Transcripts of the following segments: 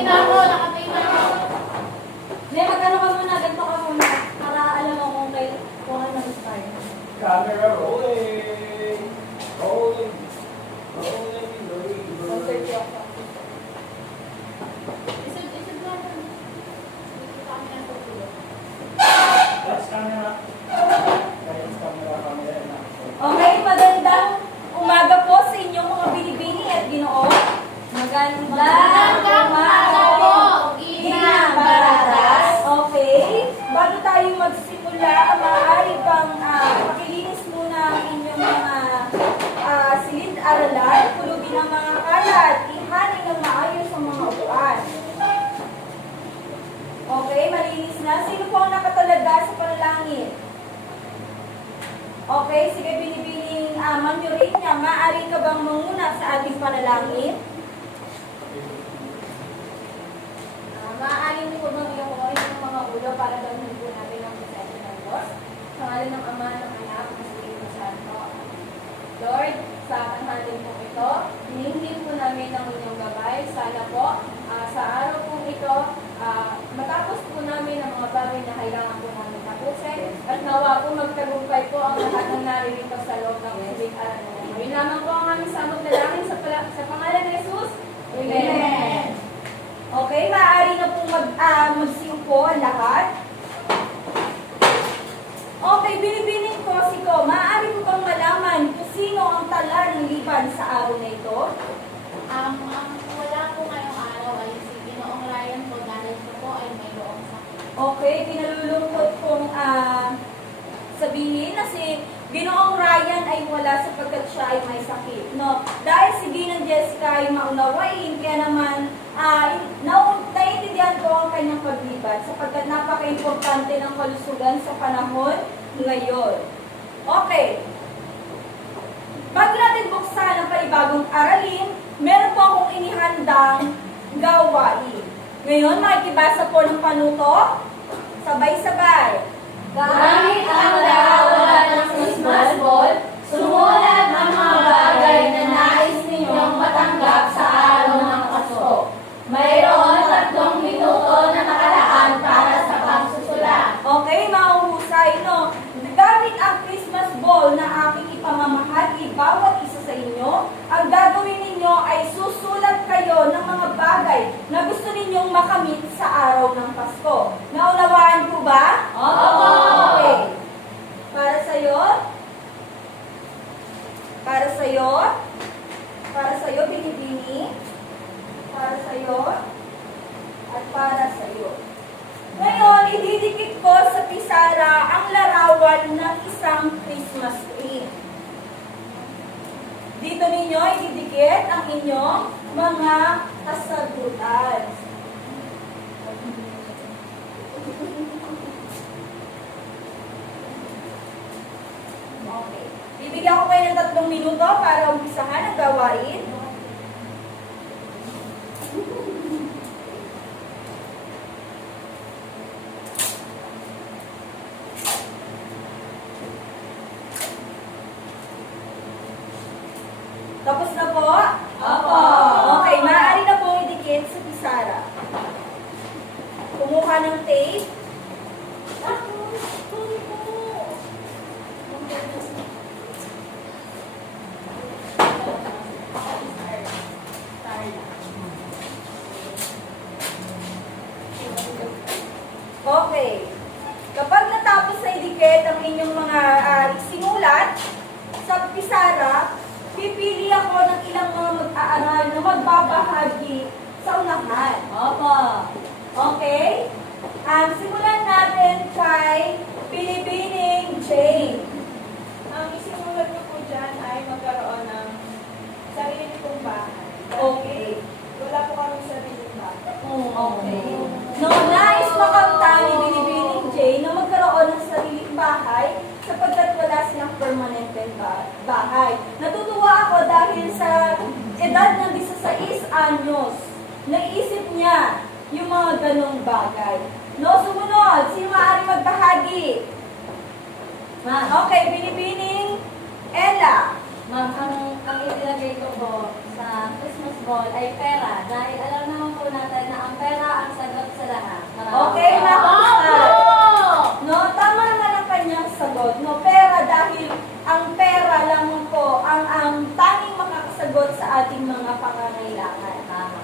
Nakatingin ako, nakatingin ako. Hindi, magkano ka muna, ganito ka muna. Para alam mo kung ano start. Camera rolling. Rolling. Rolling. Rolling. Isod mo lang. Dito kami ang tutulog. That's camera. Guys, camera. Okay, magandang umaga po sa inyong mga binibini at ginoo. Magandang umaga po, Ginang Baratas. Okay, bago tayo magsimula, maaari bang pakilinis muna ang inyong mga silid-aralan, kulubin ang mga kalat, ihanin ng maayos ang mga upuan. Okay, malinis na. Sino po ang nakatalaga sa panalangin? Okay, sige, binibining Ma'am Yorenia, maaari ka bang manguna sa ating panalangin? Maaari po bang iukuhin ng mga ulo para gawin po natin ang proseso ng Diyos? Sa ngalan ng Ama, ng Anak, ng Espiritu Santo. Lord, sa tanghali po ito, hinihingin po namin ang inyong gabay. Sana po, sa araw po ito, matapos po namin ang mga bagay na kailangan po namin tapusin. At nawa po magtagumpay po ang lahat ng naririto sa loob ng silid-aralan. Yun lamang po ang aming samot dalangin sa pangalan ni Jesus. Amen. Okay, maaari na pong magsiupo ang lahat. Okay, binibining ko si ko, maaari ko bang malaman kung sino ang tala ng liban sa araw na ito? Ang wala po ngayong araw ay si Ginoong Ryan po dahil po po ay mayroong sakit. Okay, pinalulungkot kong sabihin na si Ginoong Ryan ay wala sapagkat siya ay may sakit. No? Dahil si Ginang Jessica ay maunawain, kaya naman naiintindihan ko ang kanyang paglibat sapagkat napaka-importante ng kalusugan sa panahon ngayon. Okay. Bago natin buksan ang panibagong aralin, meron po akong inihandang gawain. Ngayon, makikibasa po ng panuto. Sabay-sabay. Gamit ang larawan ng Christmas ball, sumulat ng mga bagay na nais ninyong matanggap sa araw ng Pasko. Mayroon 3 minuto na nakalaan para sa pagsusulat. Okay, mahuhusay, no? Gamit ang Christmas ball na aking ipamamahagi bawat isa sa inyo, ang gagawin ninyo ay susulat kayo ng mga bagay na gusto ninyong makamit sa araw ng Pasko. Naunawaan ko ba? Opo! Okay. Para sa'yo? Para sa'yo? Para sa'yo, Binibini? Para sa'yo? At para sa'yo. Ngayon, ididikit ko sa pisara ang larawan ng isang Christmas tree. Dito ninyo ididikit ang inyong mga kasagutan. Okay. Bibigyan ko kayo ng 3 minuto para umpisahan ang gawain. Tapos na po? Opo! Okay, maaari na po idikit sa pisara. Kumuha ng tape. Okay. Kapag natapos na idikit ang inyong mga sinulat sa pisara, pipili ako ng ilang mga mag-aaral na magbabahagi sa unahan. Opo! Okay? Simulan natin kay Binibining Jane. Ang isinulat niyo po dyan ay magkaroon ng sarili kong bahay. Okay. Wala po kami sariling bahay. Okay. No, nais makamtan ni Binibining Jane na magkaroon ng sariling bahay sapagkat wala silang permanent bahay. Natutuwa ako dahil sa edad ng 16 anyos, naisip niya yung mga ganong bagay. No, sumunod, sino maaari magbahagi? Okay, Binibining Ella. Ma'am, ang ilalagay ko po sa Christmas ball ay pera dahil alam naman po natin na ang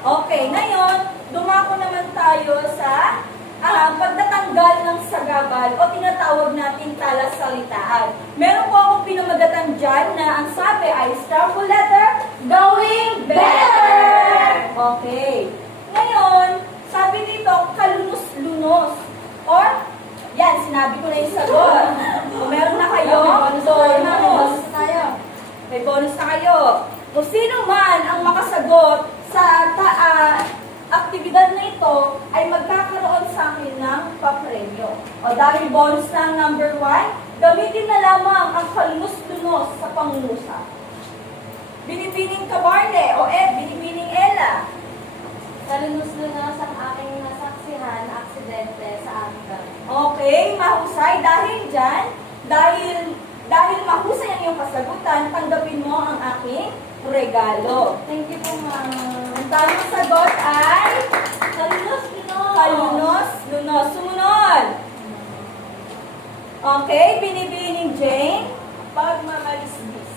Okay, ngayon, dumako naman tayo sa pagtatanggal ng sagabal o tinatawag natin talasalitaan. Meron po akong pinamagatan dyan na ang sabi ay scramble letter, going better! Okay. Ngayon, sabi dito, kalunos-lunos. Or, yan, sinabi ko na yung sagot. Kung meron na kayo, bonus. May bonus na kayo. Kung sino man ang makasagot sa aktibidad na ito ay magkakaroon sa akin ng papremyo. O dahil bonus na ang number 1, gamitin na lamang ang kalunos-lunos sa pangungusap. Binibining Kabarne o binibining Ella. Kalunos-lunos ang aking nasaksihan na aksidente sa aming gabi. Okay, mahusay. Dahil dyan, dahil mahusay ang iyong kasagutan, tanggapin mo ang aking regalo. Thank you po, ma'am. Ang tamang sagot ay Kalunos-lunos. kalunos-lunos. Sumunod. Okay, binibining Jane. Pagmamalisbis.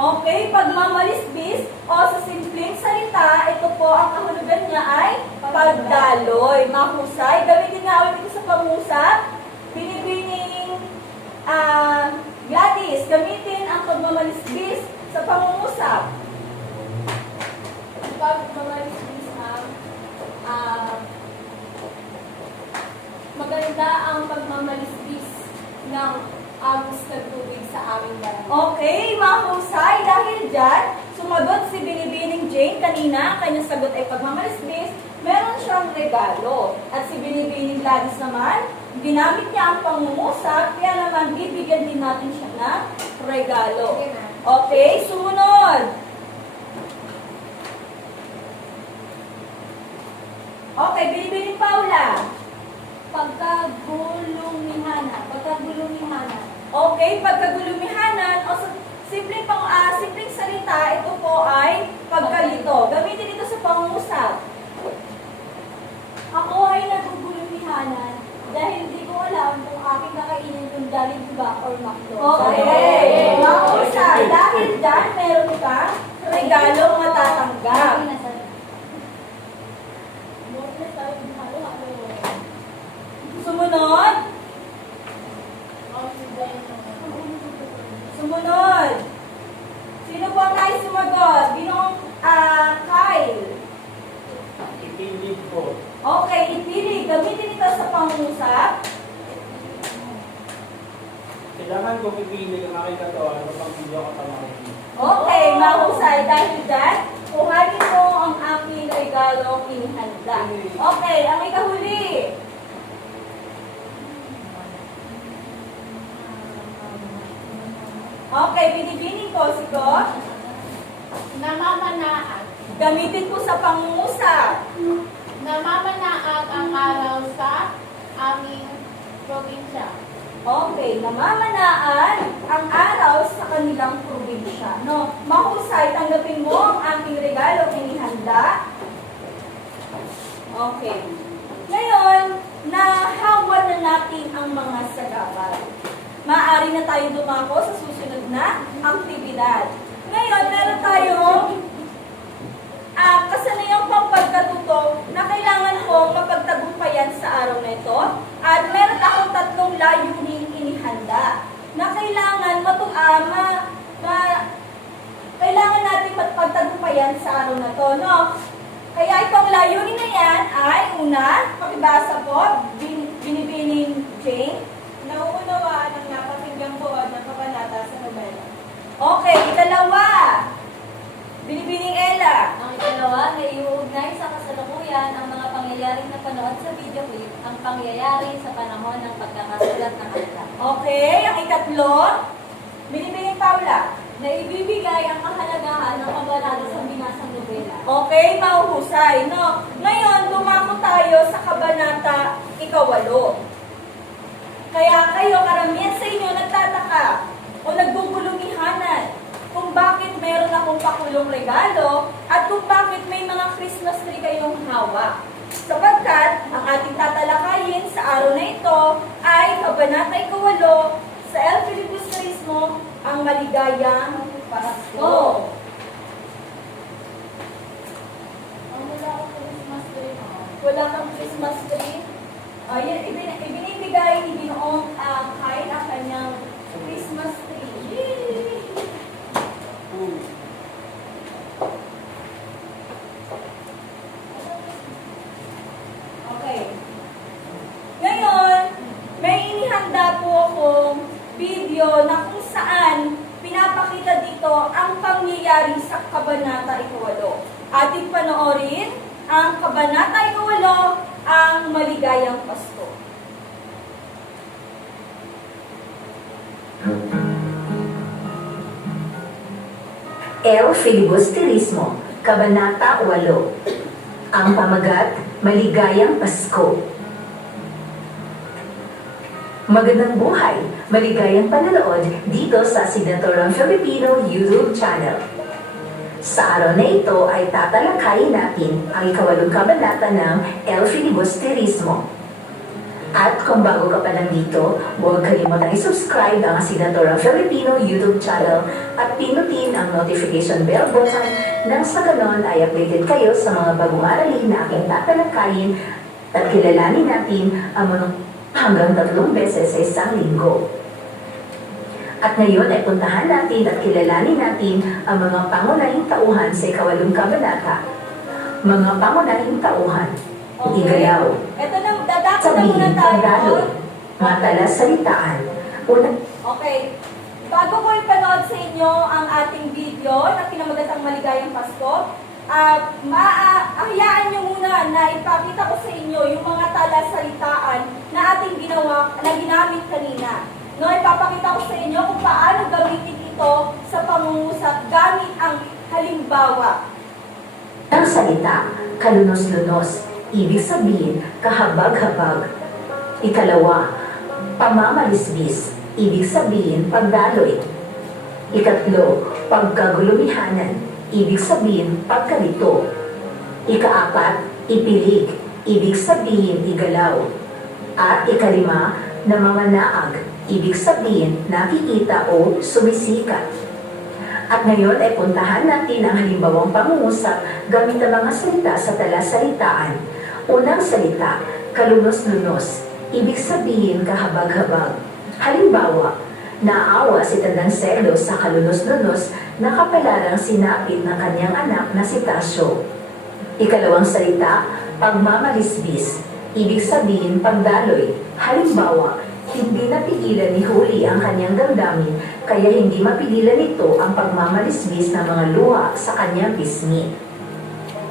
Okay, pagmamalisbis o sa simpleng salita, ito po ang kahulugan niya ay pagdaloy. Mahusay. Gamitin nga ulit ito sa pangusap. Binibining Gladys, gamitin ang pagmamalisbis sa pangungusap. Pagmamalisbis, ma'am. Maganda ang pagmamalisbis ng agos na tubig sa aming barangay. Okay, mahusay. Dahil dyan, sumagot si Binibining Jane kanina. Ang kanyang sagot ay pagmamalisbis. Meron siyang regalo. At si Binibining Gladys naman, ginamit niya ang pangungusap. Kaya naman, bibigyan din natin siya ng regalo. Okay, ma'am. Okay, sumunod. Okay, Binibining Paula. Pagkagulumihana. Okay, pagkagulumihanan o sa simpleng salita, ito po ay pagkalito. Gamitin ito sa pangungusap. Ako ay nagugulumihanan dahil hindi ko alam kung aking kakainin yung Jollibee or McDo. Okay, mahusay. Dahil dyan, meron kang regalong matatanggap. Sumunod. Sumunod. Sino po ang nais sumagot? Binong Kyle. Ipilig ko. Okay, ipili. Gamitin ito sa pangusap. Kailangan ko pipili ang aking katawan upang hindi ako tamarin. Okay, mahusay. Dahil dyan, kuhanin mo ang aking regalong inihanda. Okay, ang ikahuli. Okay, binibining ko si Ko. Namamanaag. Gamitin ko sa pangungusap. Namamanaag ang araw sa aming probinsya. Okay, namamanaan ang araw sa kanilang probinsya. No, mahusay, tanggapin mo ang aking regalo inihanda. Okay. Ngayon, nahawan na natin ang mga sagabal. Maaari na tayong dumako sa susunod na aktibidad. Ngayon, meron tayong kasanayang pagkatuto na kailangan kong mapagtagumpayan sa araw na ito. At meron akong 3 layuning inihanda na kailangan kailangan natin mapagtagumpayan sa araw na ito. No? Kaya itong layunin na yan ay una, pakibasa po, Binibining Jane. Nauunawaan ang napakinggang buod ng kabanata sa nobela. Okay, ikalawa, Binibining Ella. Ang ikalawa na iuugnay sa kasalukuyan ang mga pangyayaring napanood sa video clip, ang pangyayari sa panahon ng pagkakasulat ng aklat. Okay, ang ikatlo, Binibining Paula. Na ibibigay ang kahalagahan ng kabanata sa binasang nobela. Okay, mahuhusay, no? Ngayon, dumako tayo sa kabanata 8. Kaya kayo, karamihan sa inyo nagtataka o nagbubulumihanan kung bakit meron akong pakulong regalo at kung bakit may mga Christmas tree kayong hawak. Sapagkat ang ating tatalakayin sa araw na ito ay kabanata 8 sa El Filibusterismo, ang maligayang Pasko. Ang mula ko wala kang Christmas tree. Ibinibigay ni Ginoong Kyle ang kanyang Christmas tree. Yay! Okay. Ngayon, may inihanda po akong video na kung saan pinapakita dito ang pangyayari sa Kabanata 8. Ating panoorin ang Kabanata 8, ang Maligayang Pasko. El Filibusterismo, Kabanata 8. Ang pamagat, Maligayang Pasko. Magandang buhay, maligayang panonood dito sa Sinatorang Filipino YouTube channel. Sa araw na ito ay tatalakayin natin ang ika-8 kabanata ng El Filibusterismo. At kung bago ka pa lang dito, huwag kalimutang i-subscribe ang Sinatorang Filipino YouTube channel at pinutin ang notification bell button nang sa ganon ay updated kayo sa mga bagong aralin na aking tatalakayin at kilalanin natin ang mga hanggang 3 beses sa isang linggo. At ngayon ay puntahan natin at kilalanin natin ang mga pangunahing tauhan sa ika-8 kabanata. Mga pangunahing tauhan. Igalaw. Ito na, dadako na Sabihin, muna tayo. pagdaloy. Matalasalitaan. Una, Okay. Bago ko ipanood sa inyo ang ating video na pinamagatang Maligayang Pasko, hayaan nyo muna na ipakita ko sa inyo yung mga talasalitaan na ating ginamit kanina. No, ipapakita ko sa inyo kung paano gamitin ito sa pangungusap gamit ang halimbawa. ang salita, kalunos-lunos. Ibig sabihin, kahabag-habag. Ikalawa, pamamalisbis. Ibig sabihin, pagdaloy. Ikatlo, pagkagulumihanan. Ibig sabihin, pagkalito. Ikaapat, ipilig. Ibig sabihin, igalaw. At ikalima, namamanaag. Ibig sabihin, nakikita o sumisikat. At ngayon ay puntahan natin ang halimbawang pangungusap gamit ang mga salita sa talasalitaan. Unang salita, kalunos-lunos. Ibig sabihin, kahabag-habag. Halimbawa, naawa si Tandang Selo sa kalunos-lunos na kapalarang sinapit ng kanyang anak na si Tasyo. Ikalawang salita, pagmamalisbis. Ibig sabihin, pagdaloy. Halimbawa, hindi napigilan ni Huli ang kanyang damdamin, kaya hindi mapigilan nito ang pagmamalisbis ng mga luha sa kanyang pisngi.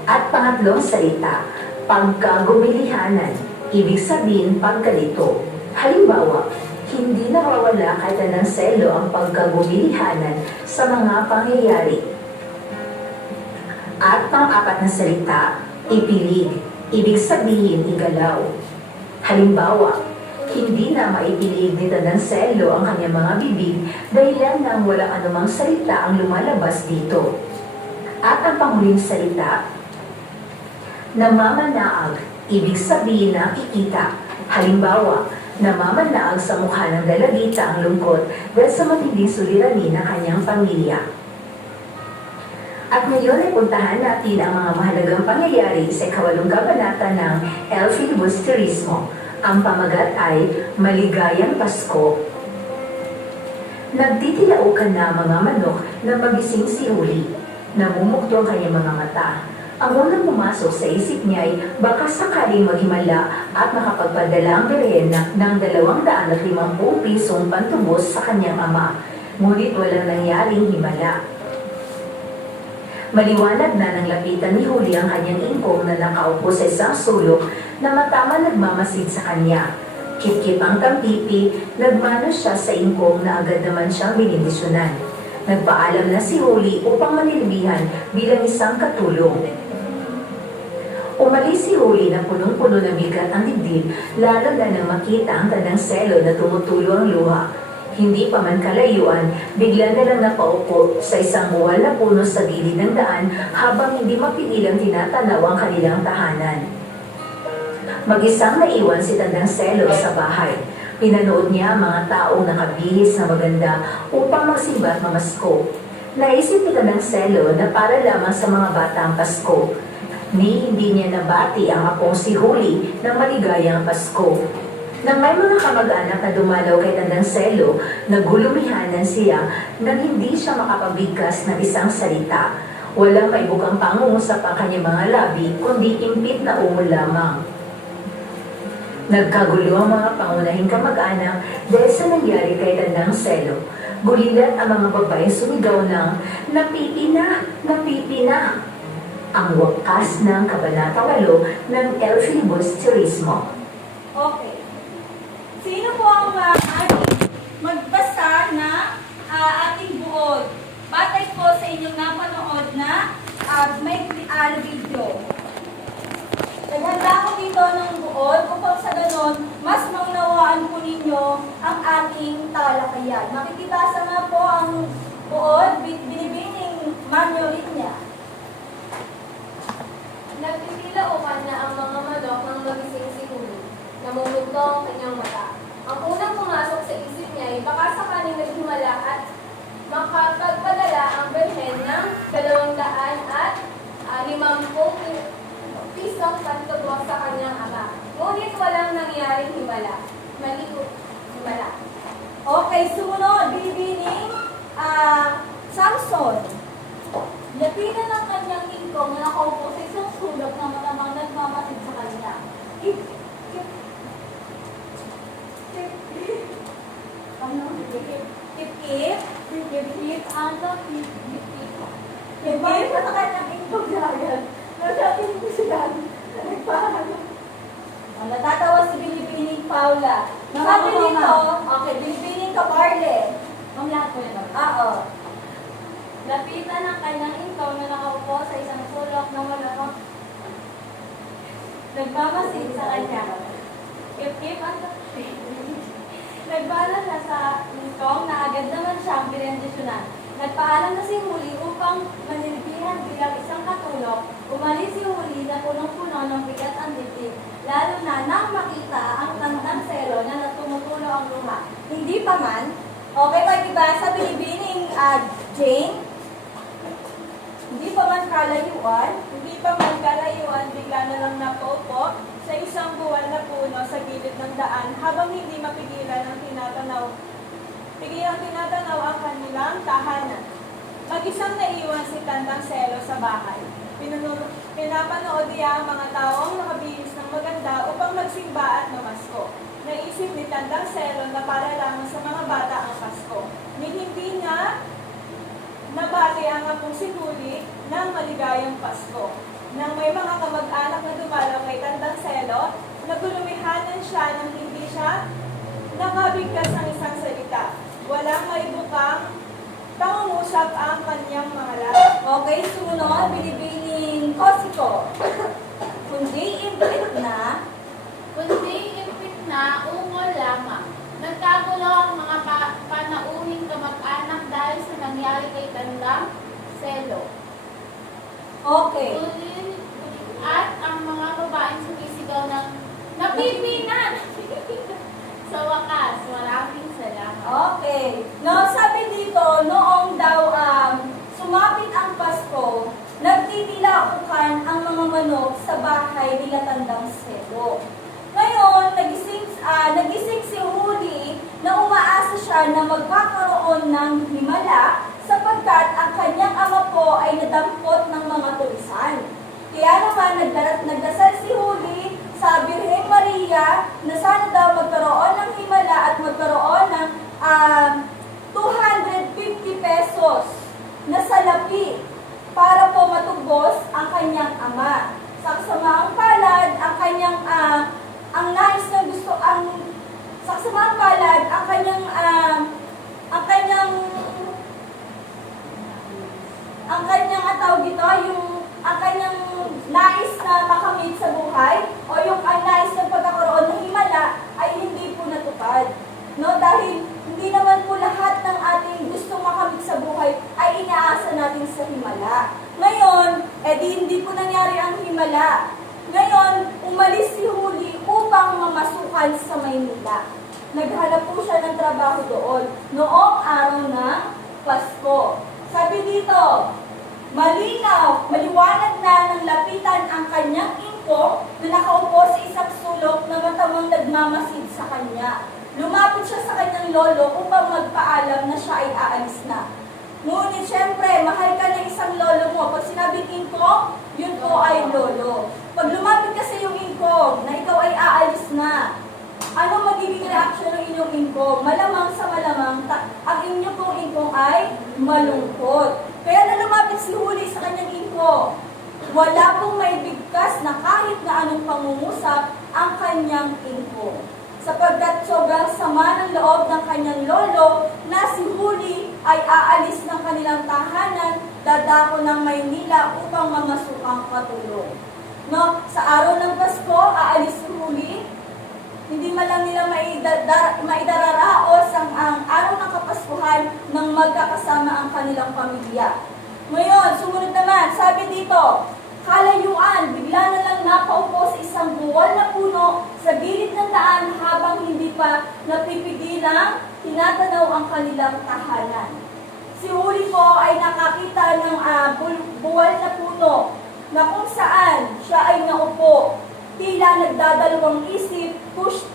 At pangatlong salita, pagkagumilihanan. Ibig sabihin, pagkalito. Halimbawa, hindi nawawala kahit ng selo ang pagkagumilihanan sa mga pangyayari. At pang-apat na salita, ipilig. Ibig sabihin, igalaw. Halimbawa, hindi na maipilig ni Tandang Selo ang kanyang mga bibig dahilan ng walang anumang salita ang lumalabas dito. At ang panghuling salita, namamanaag. Ibig sabihin, nakikita. Halimbawa, namamanaag sa mukha ng dalagita ang lungkot dahil sa matinding suliranin ng kanyang pamilya. At ngayon ay puntahan natin ang mga mahalagang pangyayari sa ika-8 kabanata ng El Filibusterismo. Ang pamagat ay Maligayang Pasko. Nagtitilaukan na mga manok na magising si Huli. Namumukto ang kanyang mga mata. Ang unang pumasok sa isip niya ay baka sakaling maghimala at makapagpadala ang Beren ng 250 pisong pantubos sa kanyang ama. Ngunit walang nangyaring himala. Maliwanag na nang lapitan ni Huli ang kanyang ingkong na nakaupo sa isang sulok na matama nagmamasid sa kanya. Kip-kip ang tampipi, nagmano siya sa ingkong na agad naman siyang binindisyonan. Nagpaalam na si Huli upang manilbihan bilang isang katulong. Umalis si Huli na punong-puno na bigat ang dibdib, lalo na nang makita ang Tandang Selo na tumutulo ang luha. Hindi pa man kalayuan, bigla na lang napaupo sa isang muwal na puno sa gilid ng daan habang hindi mapigilang tinatanaw ang kanilang tahanan. Mag-isang naiwan si Tandang Selo sa bahay. Pinanood niya ang mga taong nakabihis na maganda upang magsimba at mamasko. Naisip ni Tandang Selo na para lamang sa mga bata ang Pasko. Ni hindi niya nabati ang apong si Huli ng maligayang Pasko. Nang may mga kamag-anak na dumalaw kay Tandang Selo, nagulumihanan siya nang hindi siya makapabigkas ng isang salita. Walang maibukang pangungusap ang kanyang mga labi, kundi impit na umol lamang. Nagkagulo ang mga pangunahing kamag-anak dahil sa nangyari kay Tandang Selo. Gulilat ang mga babaeng sumigaw ng, "Napipina! Napipina!" Ang wakas ng Kabanata 8 ng El Filibusterismo. Okay. Sino po ang ating magbasa na ating buod? Batay po sa inyong napanood na may video. Naghanda ko dito ng buod upang sa ganon, mas maunawaan po ninyo ang ating talakayan. Makikibasa nga po ang buod, binibining manual niya. Nagpipilaukan na ang mga manok ng magising si Huli. Namumugto ang kanyang mata. Ang unang pumasok sa isip niya ay baka sakaling naghimala at makapagpadala ang berhen ng 250 pisong pantubos sa kanyang ama. Ngunit walang nangyaring himala. Himala. Okay, sumunod, binibining Samson. Lapitan ng kanyang ingkong na nakaupo sa isang sulok na matamang nagmamasid sa kanya. Lapitan sa kanyang ingkong lagan. Nagsabihin ko siya. Natatawa si Binibining Paula. Sabi dito, okay, Binibining Kaparle. Ang lahat po yun. Oo. Lapitan ng kanyang ingkaw na nakaupo sa isang sulok na malamang nagmamasid sa kanya. If ang nagbalas na sa ingkaw na agad naman siyang pinendisyonan. Nagpaalam na si Huli upang manilbihan bilang isang katulong. Umalis si Huli na punong-puno ng bigat ang dibdib, lalo na nang makita ang Tandang Selo na natumutulo ang luha. Hindi pa man. Okay, pag-ibasa, Binibining Jane. Hindi pa man kalayuan. Hindi pa man kalayuan, bigla na lang napaupo sa isang buwan na puno sa gilid ng daan habang hindi mapigilan ang tinatanaw ang kanilang tahanan. Mag-isang naiwan si Tandang Selo sa bahay. Pinapanood niya ang mga taong nakabihis ng maganda upang magsimba at mamasko. Naisip ni Tandang Selo na para lamang sa mga bata ang Pasko. Hindi na nabati ang apong si Huli ng maligayang Pasko. Nang may mga kamag-anak na dumalaw kay Tandang Selo, nagulumihanan siya nang hindi siya nakabigkas ng isang salita. Walang maibukang pangungusap ang kanyang mga labi. Okay, sumunod, Binibining Cosico. Kundi impit na ungol lamang. Nagkagulo ang mga panauhing kamag-anak dahil sa nangyari kay Tandang Selo. Okay. At ang mga babaeng sumisigaw ng napipina! Sa wakas, maraming salamat. Okay. No, sabi dito, noong daw sumapit ang Pasko, nagtitilaukan ang mga manok sa bahay nila Tandang Selo. Ngayon, nagising si Huli na umaasa siya na magkakaroon ng himala sapagkat ang kanyang ama po ay nadampot ng mga tulisan. Kaya naman, nagdasal si Huli sa Birheng Maria na sana daw magkaroon ng himala at magkaroon ng 250 pesos na salapi para po matubos ang kanyang ama. Sa kasamaang palad, ang kanyang ang kanyang nais na makamit sa buhay o yung nais ng pagkakaroon ng himala ay hindi po natupad. No, dahil hindi naman po lahat ng ating gustong makamit sa buhay ay inaasa natin sa himala. Ngayon, hindi po nangyari ang himala. Ngayon, umalis si Huli upang mamasukan sa Maynila. Naghanap po siya ng trabaho doon noong araw ng Pasko. Sabi dito, Maliwanag na nang lapitan ang kanyang ingkong na nakaupo sa isang sulok na matamang nagmamasid sa kanya. Lumapit siya sa kanyang lolo upang magpaalam na siya ay aalis na. Ngunit syempre, mahal ka ng isang lolo mo. Pag sinabing ingkong, yun po ay lolo. Pag lumapit kasi yung ingkong na ikaw ay aalis na, ano magiging reaksyon ng inyong ingkong? Malamang sa malamang, ang inyong pong ingkong ay malungkot. Kaya na lumapit si Huli sa kanyang ingkong, wala pong maibigkas na kahit na anong pangungusap ang kanyang ingkong. Sapagkat sobrang sama ng loob ng kanyang lolo na si Huli ay aalis ng kanilang tahanan, dadako ng Maynila upang mamasukang katulong. No, sa araw ng Pasko, aalis si Huli. Hindi man lang nila maidararaos ang araw ng Kapaskuhan nang magkakasama ang kanilang pamilya. Ngayon, sumunod naman, sabi dito, kalayuan, bigla na lang napaupo sa isang buwal na puno sa gilid ng daan habang hindi pa napipigilang tinatanaw ang kanilang tahanan. Si Huli po ay nakakita ng buwal na puno na kung saan siya ay naupo. Tila nagdadalawang isip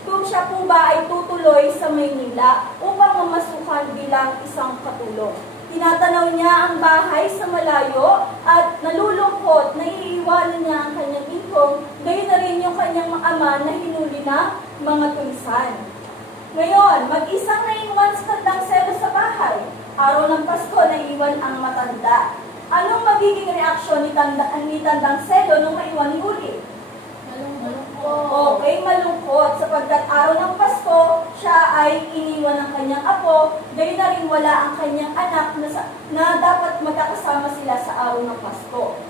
kung siya po ba ay tutuloy sa Maynila upang mamasukan bilang isang katulong. Tinatanaw niya ang bahay sa malayo at nalulungkot na iiwanan niya ang kanyang ingkong, gayon na rin yung kanyang ama na hinuli ng mga tulisan. Ngayon, mag-isang naiwan sa tandang selo sa bahay. Araw ng Pasko, naiwan ang matanda. Anong magiging reaksyon ni tandang selo nung maiwan ni Huli? Okay, malungkot sapagkat araw ng Pasko, siya ay iniwan ng kanyang apo, gayon na rin wala ang kanyang anak na dapat magkakasama sila sa araw ng Pasko.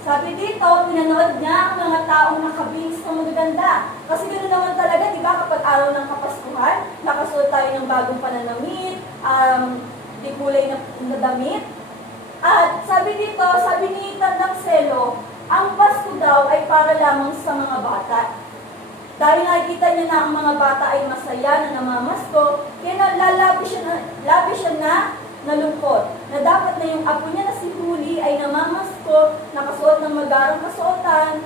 Sabi dito, pinanood niya ang mga taong nakabihis ng magaganda. Kasi ganoon naman talaga, di ba, kapag araw ng Kapaskuhan, nakasuot tayo ng bagong pananamit, di kulay na damit. At sabi dito, sabi ni Tandang Selo, ang Pasko daw ay para lamang sa mga bata. Dahil nakikita niya na ang mga bata ay masaya na namamasko, kaya lalabi siya na nalungkot. Na dapat na yung apo niya na si Huli ay namamasko, nakasuot ng magarang kasuotan.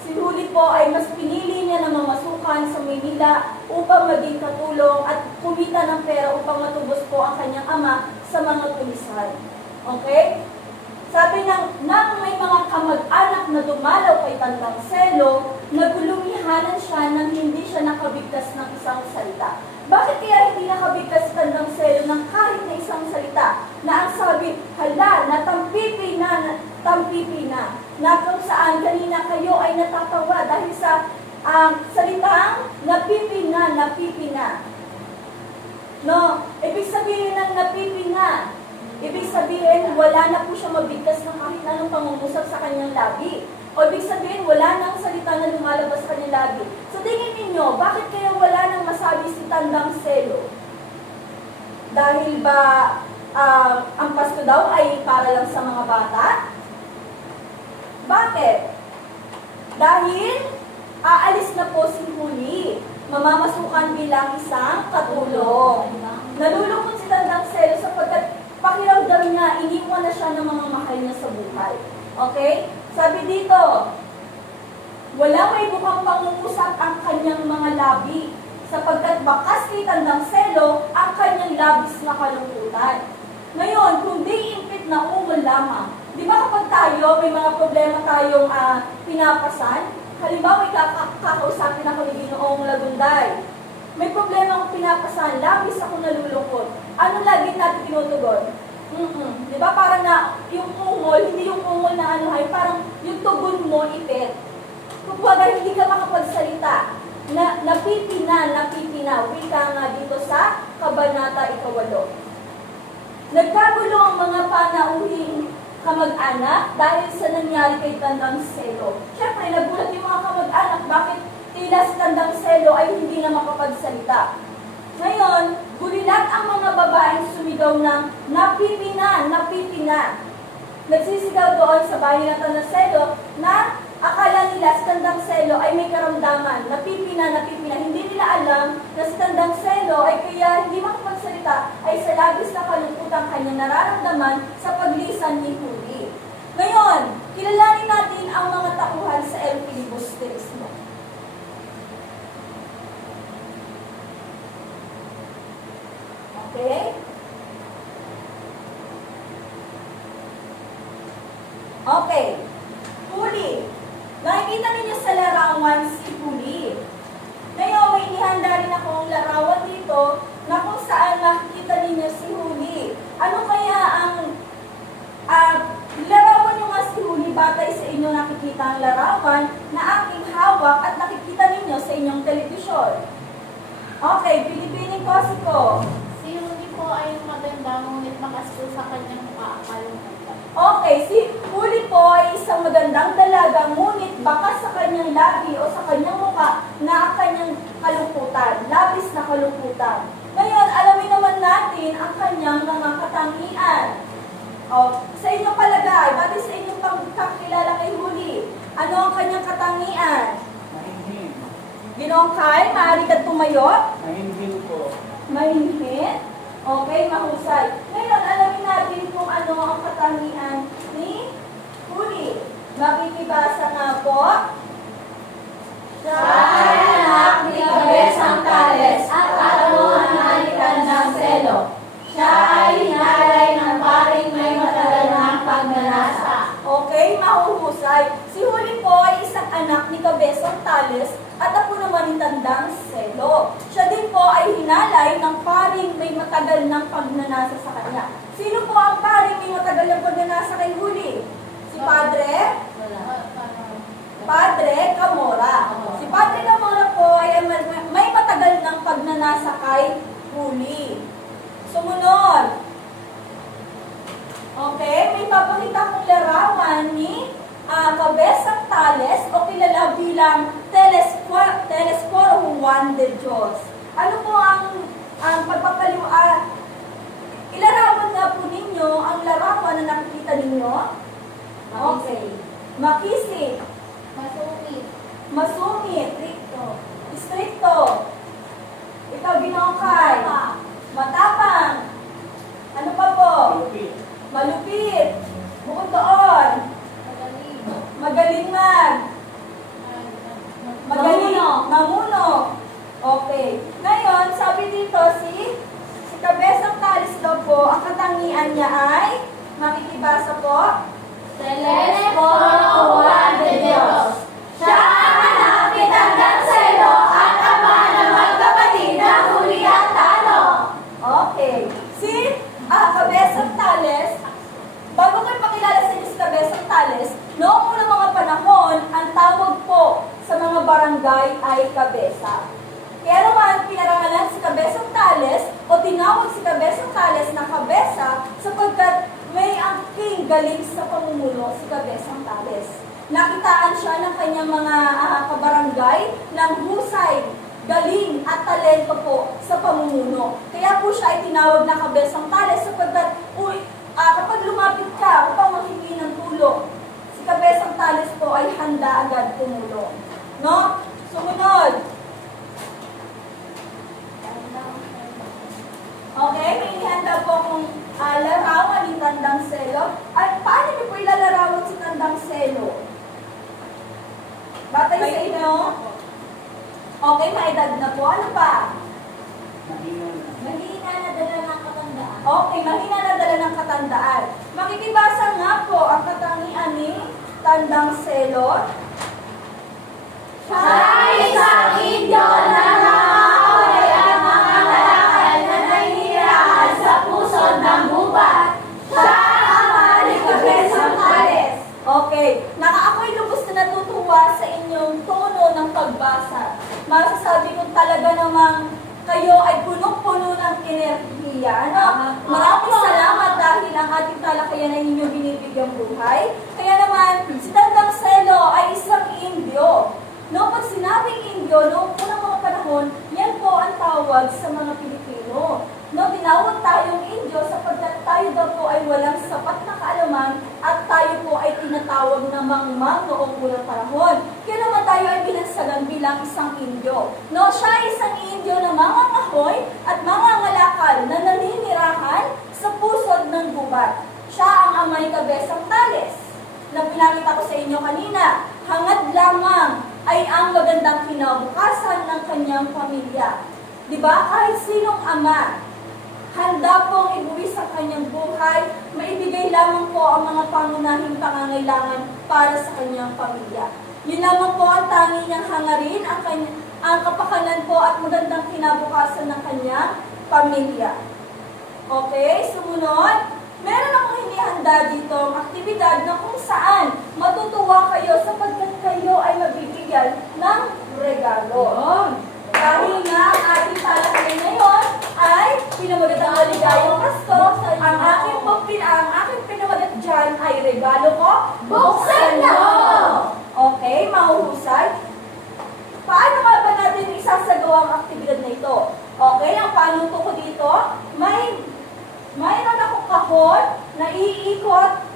Si Huli po ay mas pinili niya na mamasukan sa Maynila upang maging katulong at kumita ng pera upang matubos po ang kanyang ama sa mga tulisan. Okay? Sabi nang may mga kamag-anak na dumalaw kay Tandang Selo, nagulumihanan siya nang hindi siya nakabigkas ng isang salita. Bakit kaya hindi nakabigkas si Tandang Selo ng kahit na isang salita? Na ang sabi, hala, natampipi na, na kung saan kanina kayo ay natatawa dahil sa salitang napipi na. No, ibig sabihin ng napipi na, ibig sabihin, wala na po siya mabigkas ng kahit anong pangungusap sa kanyang labi. O ibig sabihin, wala nang salita na lumalabas sa kanyang labi. So tingin ninyo, bakit kaya wala nang masabi si Tandang Selo? Dahil ba ang Pasko daw ay para lang sa mga bata? Bakit? Dahil aalis na po si Huli. Mamamasukan bilang isang katulong. Nalulungkot si Tandang Selo sapagkat pakiramdam niya, iniwan na siya ng mga mahal niya sa buhay. Okay? Sabi dito, wala may bukang pangungusap ang kanyang mga labi, sapagkat bakas kay Tandang Selo ang kanyang labis na kalungkutan. Ngayon, kung di impit na ungol lamang, di ba kapag tayo, may mga problema tayong pinapasan, halimbawa, kakausapin ako ni Ginoong Lagunday, may problema akong pinapasan, labis ako nalulungkot. Ano lagi natin tinutugon? Di ba parang na yung ungol, hindi yung ungol na ano ay parang yung tugon mo ipit. Kung baga hindi ka makapagsalita, napipina, wika nga dito sa Kabanata 8. Nagkagulo ang mga panauhing kamag-anak dahil sa nangyari kay Tandang Selo. Siyempre, nagulat yung mga kamag-anak, bakit tila si Tandang Selo ay hindi na makapagsalita. Ngayon, gulilat ang mga babaeng sumigaw ng napipina. Nagsisigaw doon sa bahay ng Tandang Selo na akala nila si Tandang Selo ay may karamdaman, napipina. Hindi nila alam na si Tandang Selo ay kaya hindi makapagsalita ay sa labis na kalungkutang kanya nararamdaman sa paglisan ni Huli. Ngayon, kilalanin natin ang mga tauhan sa El Filibusterismo. Okay? Okay. Huli. Nakikita ninyo sa larawan si Huli. Ngayon, may inihanda rin akong larawan dito na kung saan makikita ninyo si Huli. Ano kaya ang larawan nyo nga si Huli batay sa inyong nakikita ang larawan na aking hawak at nakikita ninyo sa inyong telebisyon? Okay, pilipining ko si ko. Si Huli po ay maganda, ngunit makasto sa kanyang mukha ang kalungkutan. Okay, si Huli po ay isang magandang dalaga, ngunit baka sa kanyang labi o sa kanyang mukha na ang kanyang kalungkutan, labis na kalungkutan. Ngayon, alamin naman natin ang kanyang mga katangian. O, sa inyong palagay, batay sa inyong pagkakilala kay Huli, ano ang kanyang katangian? Mahinhin. Ginoong Kyle, maaari ka tumayo? Mahinhin po. Mahinhin? Okay, mahusay. Ngayon, alamin natin kung ano ang katangian ni Huli. Makikibasa nga po. Siya ay anak ni Kabesang Tales at katamuhan ng alitan ng selo. Siya ay hinalay ng paring may matagal ng pagnanasa. Okay, mahuhusay. Si Huli po ay isang anak ni Kabesang Tales at ako naman ni Tandang Selo. Siya din po ay hinalay ng paring may matagal ng pagnanasa sa kanya. Sino po ang paring may matagal ng pagnanasa kay Huli? Si Padre? Padre Camora. Si Padre Camora po ay may matagal ng pagnanasa kay Huli. Sumunod. Okay, may papakita kong larawan ni Kabesang Tales o kilala bilang Telesforo Juan de Dios. Ano po ang pagpapaliwan? Ilarawan nga po ninyo ang larawan na nakikita ninyo. Okay. Makisig. Masungit. Masungit. Stricto. Ikaw, Ginokay. Matapang. Ano pa po? Malupit. Malupit. Bukod doon. Magaling. Magaling magaling. Mamuno. Okay. Ngayon, sabi dito si Kabesang Tales daw po, ang katangian niya ay, makikibasa po, Telesforo Juan de Dios. Siya ang anak ni Tandang Selo at ama ng magkapatid na Huli at Tano. Okay. Si Kabesang Tales, bago ko ipakilala sa inyo si Kabesang Tales, noong unang mga panahon, ang tawag po sa mga barangay ay kabesa. Kaya naman, pinarangalan si Kabesang Tales o tinawag si Kabesang Tales na kabesa sapagkat may angking galing sa pamumuno si Kabesang Tales. Nakitaan siya ng kanyang mga kabarangay ng husay, galing at talento po sa pamumuno. Kaya po siya ay tinawag na Kabesang Tales sapagkat kapag lumapit ka upang manghingi ng tulong, si Kabesang Tales po ay handa agad tumulong. No? Sumunod. Okay, may inihanda po akong larawan ni Tandang Selo. At paano niyo po ilalarawan si Tandang Selo? Batay sa inyo? Okay, may edad na po. Ano pa? Mahina na. Mahina na dala ng katandaan. Okay, mahina na dala ng katandaan. Makikibasa nga po ang katangian ni Tandang Selo. Siya ay isang Indio na nakakaway ang mga kalakal na nahihirahan sa pusod ng gubat. Siya ang ama ni Kabesang Tales. Okay, ako'y lubos na natutuwa sa inyong tono ng pagbasa. Masasabi ko talaga namang kayo ay punong-puno ng enerhiya. Ano? Maraming salamat dahil ang ating talakayan ay inyong binibigyang buhay. Kaya naman, si Tandang Selo ay isang Indio. No, pag sinabing Indio, noong unang mga panahon, yan po ang tawag sa mga Pilipino. No, tinawag tayong Indio sapagkat tayo daw po ay walang sapat na kaalaman at tayo po ay tinatawag na mangmang noong unang panahon. Kaya naman tayo ay binansagan bilang isang Indio. No, siya ay isang Indio na mga kahoy at mga ngalakal na naninirahan sa pusod ng gubat. Siya ang ama ni Kabesang Tales. na pinakita ko sa inyo kanina. Hangad lamang ay ang magandang kinabukasan ng kanyang pamilya. Di ba? Kahit sinong ama, handa pong ibuwis sa kanyang buhay, maibigay lamang po ang mga pangunahing pangangailangan para sa kanyang pamilya. Yun lamang po ang tangi niyang hangarin, ang kapakanan po at magandang kinabukasan ng kanyang pamilya. Okay, sumunod. Meron akong hinihanda dito ang aktibidad na kung saan matutuwa kayo sapagkat kayo ay mabibigyan ng regalo. Dahil nga ang ating talakayan ngayon ay pinamagatang maligayang Pasko. Ang aking pinamagat dyan ay regalo ko. Buksan mo! Okay, mahuhusay. Paano nga ba natin isasagawa ang aktibidad na ito? Okay, ang panuto ko dito, mayroon akong kahon na iikot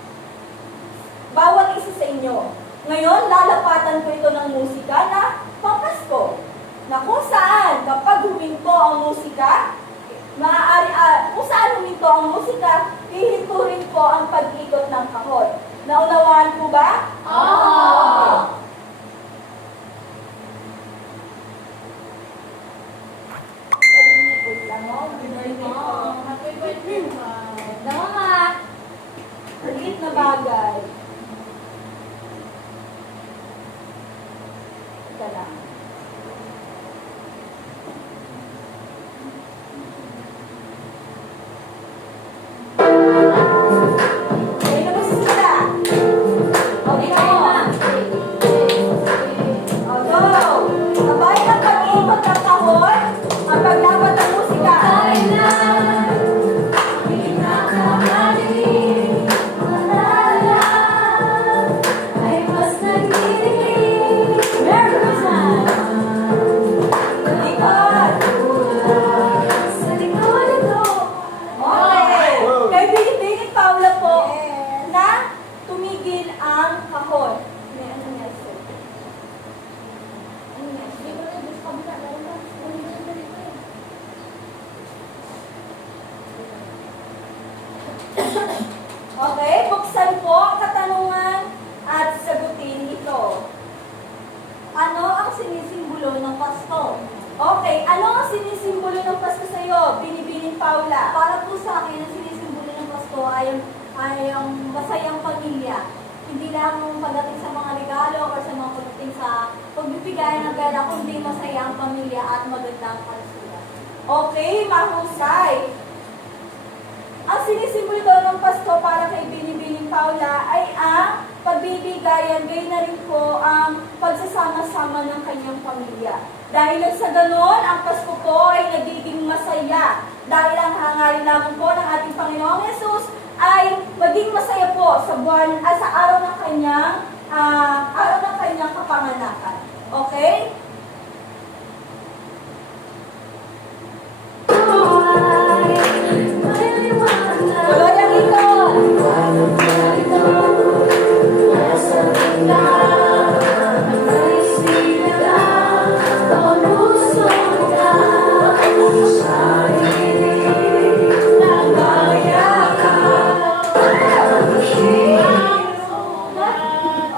bawat isa sa inyo. Ngayon, lalapatan ko ito ng musika na pampasko. Na kung saan, kapag huminto ang musika, kung saan huminto ang musika, hihinto rin po ang pag-ikot ng kahon. Naunawaan po ba? Oo! Happy birthday, Ma. Salamat! Maliit na bagay. Ito lang. Okay na ba sila? Okay na mo. O, go! Sabay ng pag-ikot ng kahon, ang paglapat ng musika. Merry Christmas! Okay. Kay Binibining Paula po na tumigil ang kahon. May ano niya, sir? Ano niya, sir? Okay, buksan po ang katanungan at sagutin ito. Ano ang sinisimbolo ng Pasko? Okay, ano ang sinisimbolo ng Pasko sa iyo, Binibining Paula? Para po sa akin, ang sinisimbolo ng Pasko ay ang masayang pamilya. Hindi lang pagdating sa mga regalo o sa mga pagdating sa pagbibigay ng pera, kundi masaya ang pamilya at magandang kalusugan. Okay, mahusay. Ang sinisimbolo daw ng Pasko para kay Binibining Paula ay ang pagbibigayan, gayon na rin po ang pagsasama-sama ng kanyang pamilya. Dahil sa ganon, ang Pasko po ay nagiging masaya. Dahil ang hangarin lamang po ng ating Panginoong Yesus ay maging masaya po sa sa araw ng kanyang kapanganakan. Okay? Tuloy ang ikot.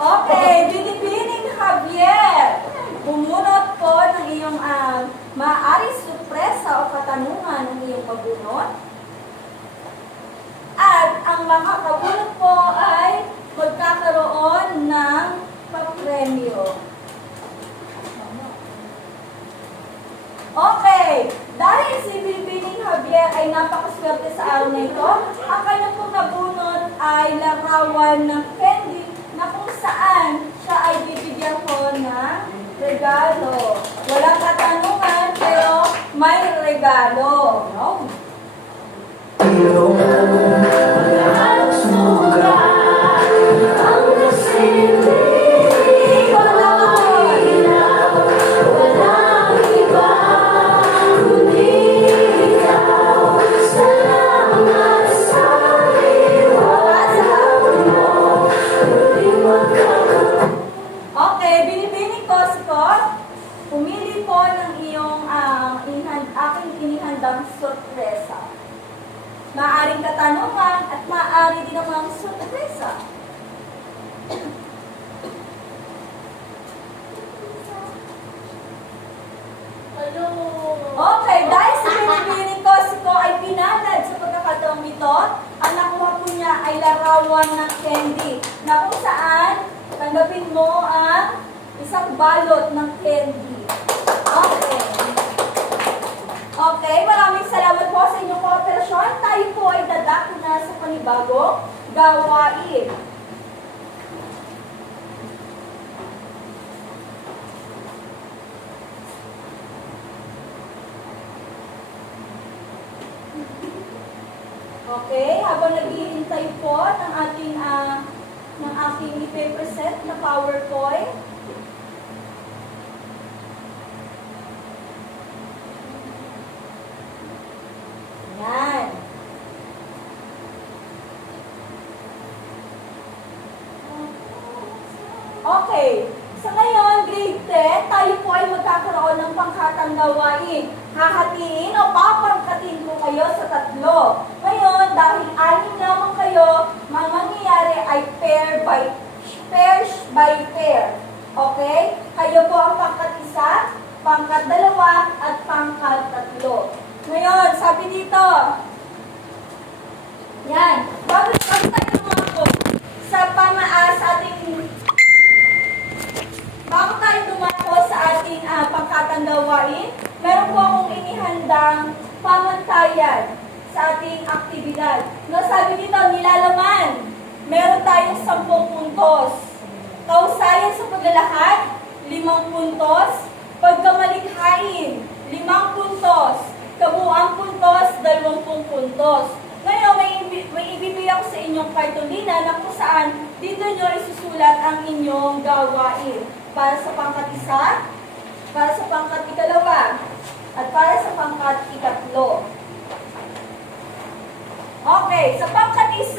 Okay, Binibining Javier, bumunot po ng iyong maaaring sorpresa o katanungan ng iyong pabunot. At ang makakabunot po ay magkakaroon ng papremyo. Okay, dahil si Binibining Javier ay napakaswerte sa araw na ito, ang kanyang pong nabunot ay larawan ng candy na kung saan siya ay bibigyan ko ng regalo. Walang katanungan, pero may regalo. No? Okay, binibining ko si Cos. Pumili po ng iyong aking inihandang sorpresa. Maaring katanungan at maaari din namang sorpresa. Hello. Okay, dahil sa binibining ko, si ko ay pinalad sa pagkakataong ito, ang nakuha po niya ay larawan ng candy, na kung saan tanggapin mo ang isang balot ng candy. Okay. Okay, maraming salamat po sa inyong kooperasyon. Tayo po ay dadako na sa panibagong gawain. Okay, habang naghihintay po ng aking ipe-present na PowerPoint. Yan. Okay. Sa ngayon, grade 10, tayo po ay magkakaroon ng pangkatang gawain. Hahatiin o papangkatin ko kayo sa 3. Ngayon, dahil 6 lamang kayo, ang mangyayari ay pairs by pair. Okay? Kayo po ang pangkat 1, pangkat 2, at pangkat 3. Ngayon, sabi dito, yan, bago tayo dumako sa bago tayo dumako sa ating pangkatang gawain, meron po akong inihandang pamantayan sa ating aktibidad. No, sabi dito, nilalaman, meron tayong 10 puntos. Kausayan sa paglalakad, 5 puntos. Pagkamalikhain, 5 puntos. Kabuang puntos, 20 puntos. Ngayon, may ibibigay ako sa inyong kartolina na kung saan dito nyo isusulat ang inyong gawain. Para sa pangkat 1, para sa pangkat 2, at para sa pangkat 3. Okay, sa pangkat 1,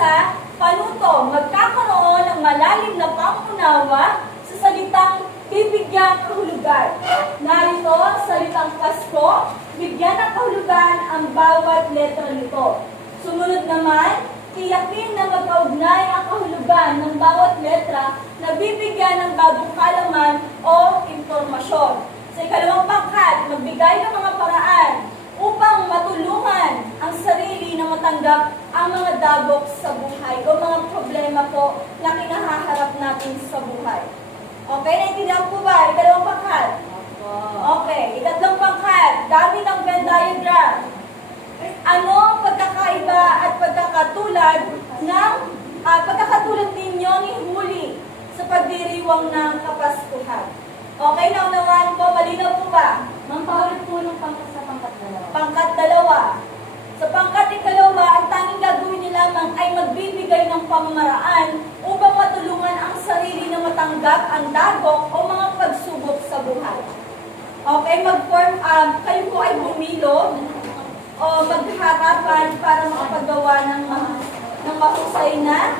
panuto, magkakaroon ng malalim na pangunawa sa salitang bibigyan kahulugan. Narito, salitang Pasko, bigyan ng kahulugan ang bawat letra nito. Sumunod naman, tiyakin na magkaugnay ang kahulugan ng bawat letra na bibigyan ng bagong kalaman o impormasyon. Sa ikalawang pangkat, magbigay ng mga paraan upang matulungan ang sarili na matanggap ang mga dagok sa buhay o mga problema po na kinahaharap natin sa buhay. Okay, naintindihan po ba? Ikalawang pangkat? Okay, ikatlong pangkat, gamit ang Venn diagram. Ano ang pagkakaiba at pagkakatulad ninyo ni Huli sa pagdiriwang ng Kapaskuhan? Okay, naunawaan po, malinaw po ba? Mampalit po ng pangkat sa pangkat 2. Pangkat 2. Sa pangkat 2, ang tanging gagawin niyo lamang ay magbibigay ng pamamaraan upang matulungan ang sarili na matanggap ang dagok o mga pagsubok sa buhay. Okay, kayo po ay bumilo o magharapan para makapagawa ng mahusay na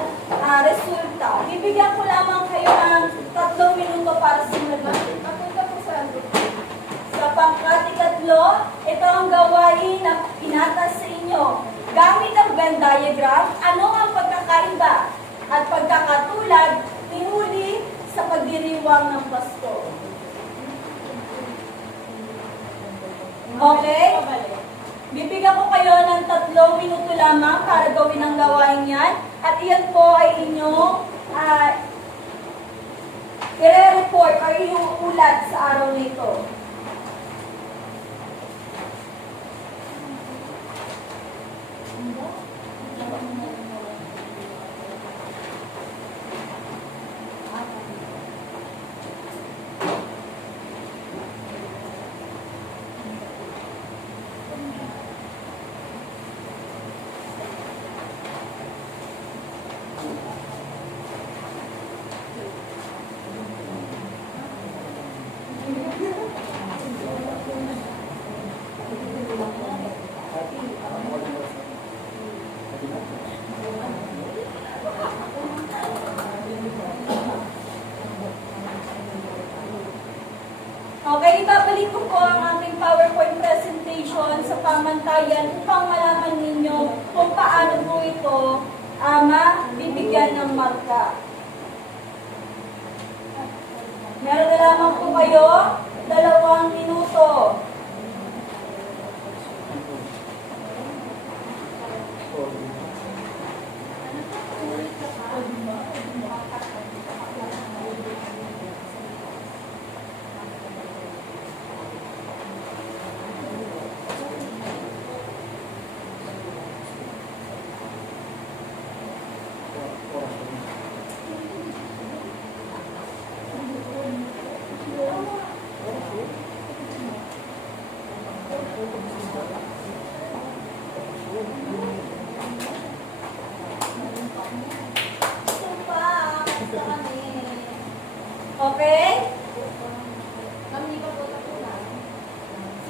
resulta. Bibigyan ko lamang kayo ng 3 minuto para simulan. Papunta po sa pangkat 3, ito ang gawain na pinatas sa inyo. Gamit ang Venn diagram, ano ang pagkakaiba at pagkakatulad ni Huli sa pagdiriwang ng Pasko. Okay? Bibigyan ko kayo ng 3 minuto lamang para gawin ang gawain yan. At iyan po ay inyong i-report or iuulat sa araw na ito. Okay, ibabalik ko po ang ating PowerPoint presentation sa pamantayan upang malaman ninyo kung paano po ito bibigyan ng marka. Meron na lamang po kayo 2 minuto.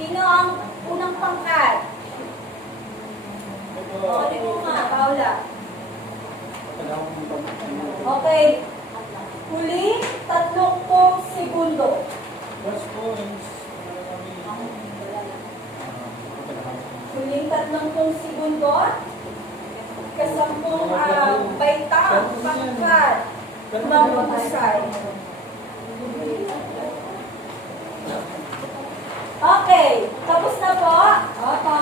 Sino ang unang pangkat? O, di mo nga, Paula. Okay. Huli, 30 segundo. Plus points. Huling 30 segundo. Kasampung baitang pangkat. Mamahusay. Okay. Tapos na po? Opo.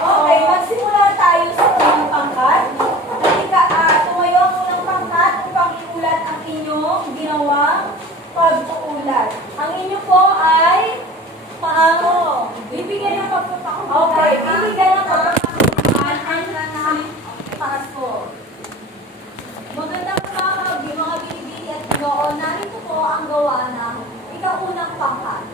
Okay. Magsimula tayo sa unang pangkat. Halika, tumayo ang unang pangkat upang iulat ang inyong ginawang pag-uulat. Ang inyo po ay paano? Bibigyan ng pagpapakulutan. Okay. Bibigyan ng pagpapakulutan ang pasko. Magandang umaga, mga binibili at noon. Narito po ang gawa ng ikaunang pangkat.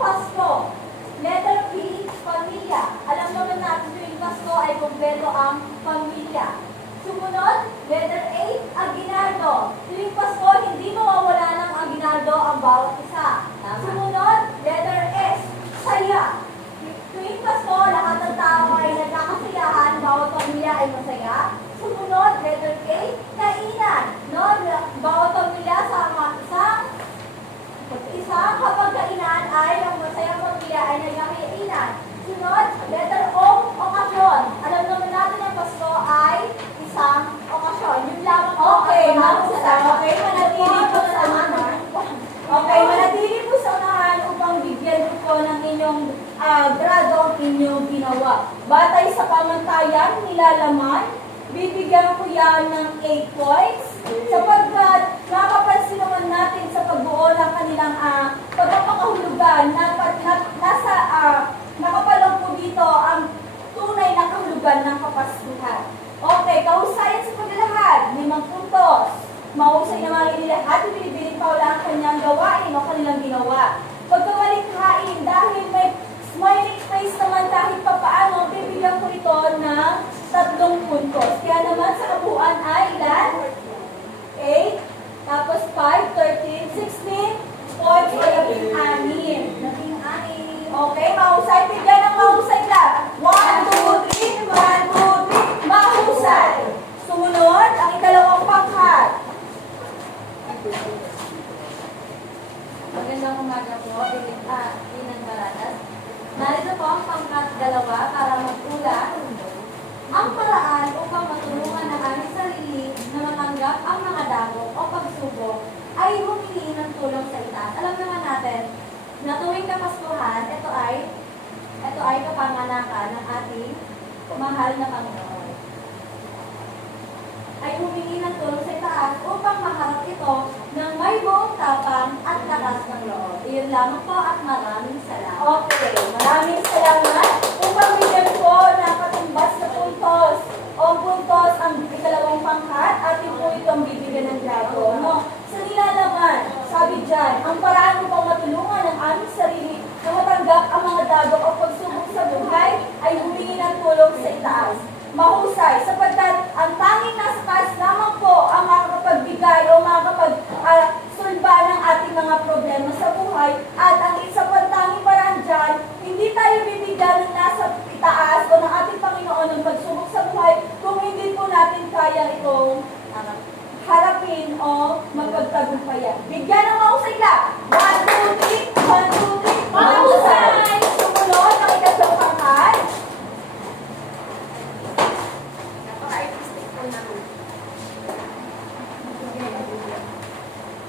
Pasko. Letter P, pamilya. Alam naman natin tuwing Pasko ay kumpleto ang pamilya. Sumunod, letter A, aginaldo. Tuwing Pasko, hindi mawawala ng aginaldo ang bawat isa. Sumunod, letter S, saya. Tuwing Pasko, lahat ng tao ay nagkakasiyahan, bawat pamilya ay masaya. Sumunod, letter K, kainan. No? Bawat pamilya sa isang kapagkainan ay ang masayang pamilya ay nagkakainan. Sunod, letter O, okasyon. Alam naman natin ang Pasko ay isang okasyon. Yun lamang po. Okay, okay, manatili po sa unahan. Okay, manatili po sa unahan upang bigyan po ng inyong grado ang inyong ginawa. Batay sa pamantayan, nilalaman, bibigyan ko yan ng 8 points sapagkat nakapansin naman natin sa pagbuo ng kanilang pagpapakahulugan nakapalong po dito ang tunay na kahulugan ng Kapaskuhan. Okay, kahusayan sa paglalahad, 5 puntos. Mahusay na mga inilahat, ibinibiling Paula ang kanyang gawain o kanilang ginawa. Pagkamalikhain, dahil may smiling face naman kahit papaano, bibigyan ko ito ng 3 puntos. Kaya naman sa kabuuan ay ilan? 8, tapos 5, 13, 16, points ay 16. Okay, mahusay. Bigyan ng mahusay lang. 1, 2, 3, 1, 2, 3, mahusay. Sumunod, ang ikalawang pangkat. Magandang umaga po, Inang Baratas. Narito po ang pangkat 2 para mag-ulat ang paraan upang matulungan ang aming sarili na matanggap ang mga dagok o pagsubok ay humingi ng tulong sa itaas. Alam naman natin na tuwing Kapaskuhan, ito ay kapanganakan ng ating mahal na Panginoon. Ay humingi ng tulong sa itaas upang maharap ito ng may buong tapang at lakas ng loob. Iyon lamang po at maraming salamat. Okay, maraming salamat. Upang bigyan po ng katumbas na puntos o puntos ang ikalawang pangkat, atin po itong bibigyan ng grado. No? Sa nilalaman, sabi dyan, ang paraan upang matulungan ang aming sarili na matanggap ang mga dagok o pagsubok sa buhay ay humingi ng tulong sa itaas. Mahusay, sapagkat ang tanging nasa taas lamang po ang makakapagbigay o makakapagsulba ng ating mga problema sa buhay, at ang isa pang tanging paraan dyan, hindi tayo bibigyan ng nasa itaas o ng ating Panginoon ng pagsubok sa buhay kung hindi po natin kaya itong harapin o magpagtagumpayan. Bigyan ng mahusay lang. 1, 2, 3, 1, 2, 3, mahusay! Sumunod ang ikatlong pangkat. Napaka-artistic po naman.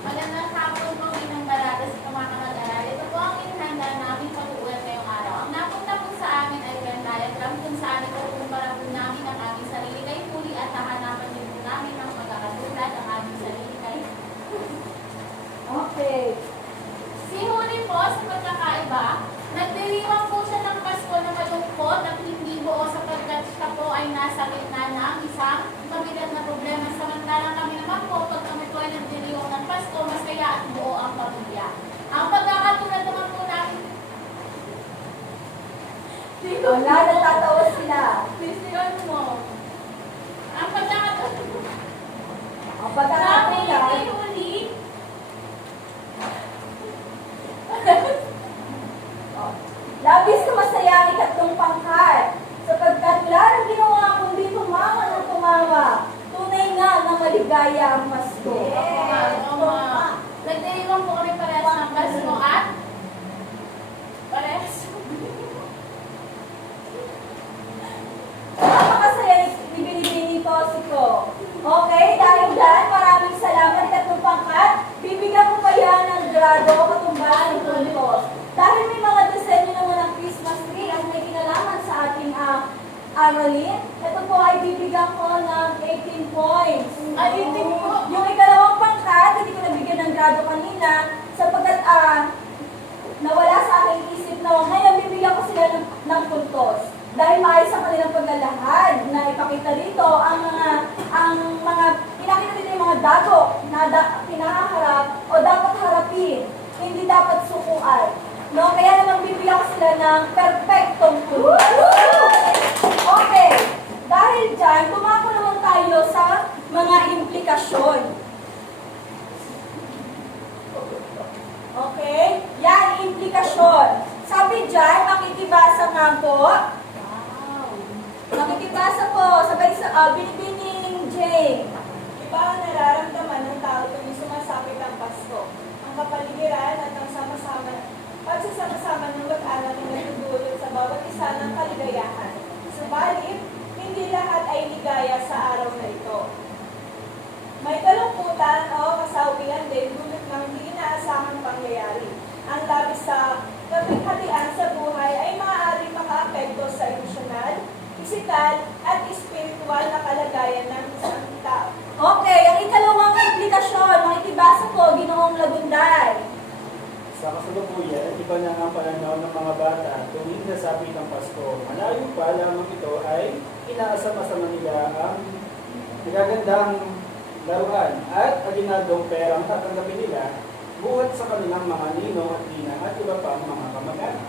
Magandang hapon po, Inang Baratas at mga kamag-aral. Ito po ang inihanda namin pag-uulat ngayong araw. Ang napunta po sa amin ay Venn diagram kung saan ikukumpara po namin ang aming sarili kay Huli at hahanapan din po namin ang magkakatulad ang aming sarili kay Okay. Si Huli po, sa pagkakaiba, nagdiriwang po siya ng Pasko na malungkot at hindi buo sapagkat siya po ay nasa gitna ng isang mabigat na problema. Samantalang kami naman po, pag kami po ay nagdiriwang ng Pasko, masaya at buo ang pamilya. Ang pagkakatulad naman po namin, Wala, natatawa sila. Christian mo. Ang pagkakatulad Ang namin pagkakatulad. kay Huli, Labis na masaya ang ikatlong pangkat, sapagkat wala nang ginawa kundi tumama ng tumama. Tunay nga na maligaya ang Pasko. Nagdiriwang po kami parehas ng Pasko at parehas. Napakasaya ni Binibini Tosiko. Okay, dahil dyan, maraming salamat. Ikatlong pangkat, bibigyan ko pa yan ng grado o katumbas ng puntos. Dahil may mga disenyo naman ng Christmas tree ang may kinalaman sa ating aralin, ito po ay bibigyan ko ng 18 points. Ay, 18 po. Yung ikalawang pangkat, hindi ko nabigyan ng grado kanina, sapagkat nawala sa aking isip na ngayon bibigyan ko sila ng puntos. Dahil maayos ang kanilang paglalahad na ipakita dito ang mga pinakita dito yung mga dago na pinaharap o dapat harapin, hindi dapat sukuan. No? Kaya naman bibigyan ko sila ng perfectong puntos. Okay. Dahil dyan, tumako naman tayo sa mga implikasyon. Okay? Yan, implikasyon. Sabi dyan, makikibasa nga po. Makikibasa po, sabay sa Binibining Jane. Iba ang nararamdaman ng tao tuwing sumasapit ang Pasko. Ang kapaligiran at ang pagsasama-sama ng mag-anak ay nagdudulot sa bawat isa ng kaligayahan. Subalit, hindi lahat ay ligaya sa araw na ito. May kalungkutan o kasawian din dulot ng hindi inaasahang pangyayari. Ang labis sa kapighatian sa buhay ay maaaring makaapekto sa emosyonal, pisikal at espiritual na kalagayan ng isang tao. Okay, ang ikalawang implikasyon, makikibasa po, Ginoong Lagunday. Sa kasalukuyan, iba na ang pananaw ng mga bata tuwing nasapit ang Pasko. Malayo pa lamang ito ay inaasama-sama nila ang nagagandang laruan at aginaldong perang tatanggapin nila buhat sa kanilang mga ninong at ninang at iba pang mga kamag-anak.